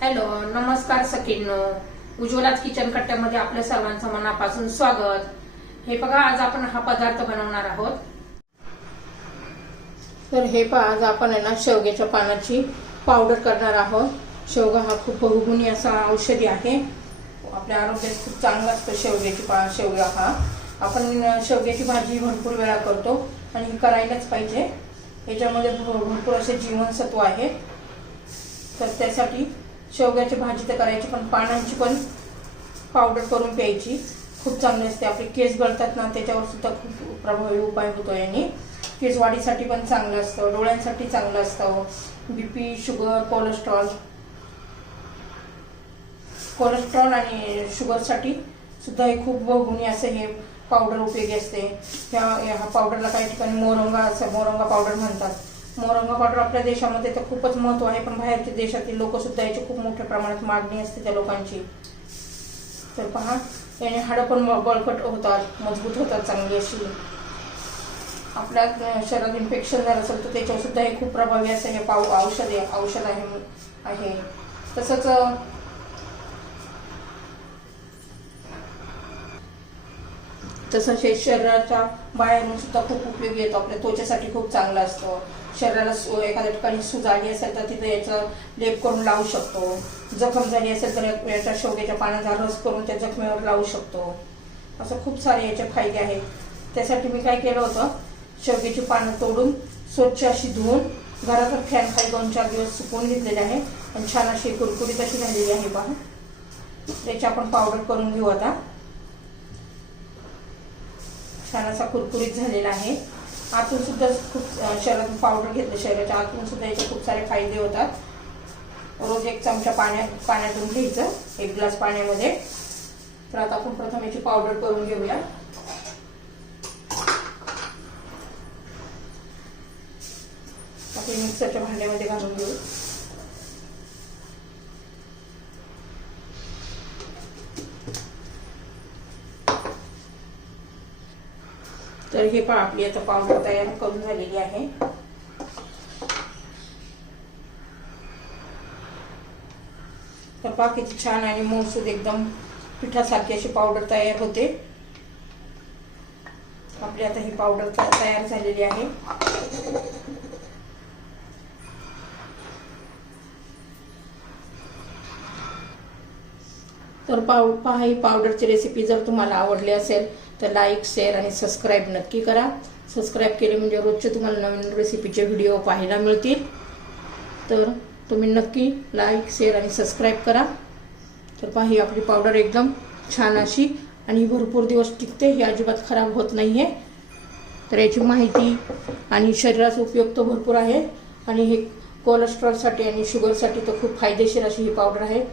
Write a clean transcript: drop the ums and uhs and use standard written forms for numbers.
Hello, नमस्कार सखींनो. उज्ज्वलाच kitchen कट्ट्यामध्ये आपल्या सर्वांचं मनापासून स्वागत. हे बघा, आज आपण हा पदार्थ बनवणार आहोत. तर हे पहा, आज आपण आहे ना शेवग्याच्या पानाची पावडर करणार आहोत. शेवगा हा खूप बहुगुणी असा औषधी आहे. आपल्या आरोग्यात खूप चांगला असतो शेवगा हा. आपण शेवग्याची भाजी भरपूर वेळा करतो आणि ही करायलाच पाहिजे. याच्यामध्ये भरपूर असे जीवनसत्व आहे. तर त्यासाठी शेवग्याची भाजी तर करायची, पण पानांची पण पावडर करून प्यायची. खूप चांगली असते. आपले केस गळतात ना, त्याच्यावर सुद्धा खूप प्रभावी उपाय होतो याने. केस वाढीसाठी पण चांगलं असतं, डोळ्यांसाठी चांगलं असतं. बीपी, शुगर, कोलेस्ट्रॉल आणि शुगरसाठी सुद्धा हे खूप बहुगुणी असे हे पावडर उपयोगी असते. ह्या पावडरला काही ठिकाणी मोरंगा पावडर म्हणतात. मोरंगा पावडर आपल्या देशामध्ये तर खूपच महत्व आहे, पण बाहेरच्या देशातील लोक सुद्धा याची खूप मोठ्या प्रमाणात मागणी असते त्या लोकांची. तर पहा, याने हाडं पण बळकट होतात, मजबूत होतात चांगली अशी. आपल्या शरीरात इन्फेक्शन झालं असेल तर त्याच्यावर सुद्धा हे खूप प्रभावी असं हे औषध आहे. तसंच हे शरीराच्या बाहेरून सुद्धा खूप उपयोगी येतो. आपल्या त्वचेसाठी खूप चांगलं असतं. शरीराला एखाद्या ठिकाणी सूज आली असेल तर तिथे याचा लेप करून लावू शकतो. जखम झाली असेल तर याच्या शेवग्याच्या पानाचा रस करून त्या जखमेवर लावू शकतो. असं खूप सारे याचे फायदे आहेत. त्यासाठी मी काय केलं होतं, शेवग्याची पानं तोडून स्वच्छ अशी धुवून घरात फॅन खाली 2-4 दिवस सुकवून घेतलेले आहे आणि छान अशी कुरकुरीत अशी झालेली आहे. पहा, त्याची आपण पावडर करून घेऊ आता. छान असा कुरकुरीत झालेला आहे. आतून सुद्धा खूप शरीरातून पावडर घेतलं, शरीराच्या आतून सुद्धा याचे खूप सारे फायदे होतात. रोज 1 चमचा पाण्यातून घ्यायचं, 1 ग्लास पाण्यामध्ये. तर आता आपण प्रथम याची पावडर करून घेऊया. आपण मिक्सरच्या भांड्यामध्ये घालून घेऊ. तर हे पण आपली आता पावडर तयार करून झालेली आहे. तर पहा, किती छान आणि मऊसूद एकदम पिठासारखी अशी पावडर तयार होते. आपली आता ही पावडर तयार झालेली आहे. तर पहा, ही पावडरची रेसिपी जर तुम्हाला आवडली असेल तर लाईक, शेअर आणि सबस्क्राईब नक्की करा. सबस्क्राईब केले म्हणजे रोजचे तुम्हाला नवीन रेसिपीचे व्हिडिओ पाहायला मिळतील. तर तुम्ही नक्की लाईक, शेअर आणि सबस्क्राईब करा. तर पहा, ही आपली पावडर एकदम छान अशी आणि भरपूर दिवस टिकते. ही अजिबात खराब होत नाही आहे. तर याची माहिती आणि शरीराचा उपयोग तर भरपूर आहे आणि हे कोलेस्ट्रॉलसाठी आणि शुगरसाठी तर खूप फायदेशीर अशी ही पावडर आहे.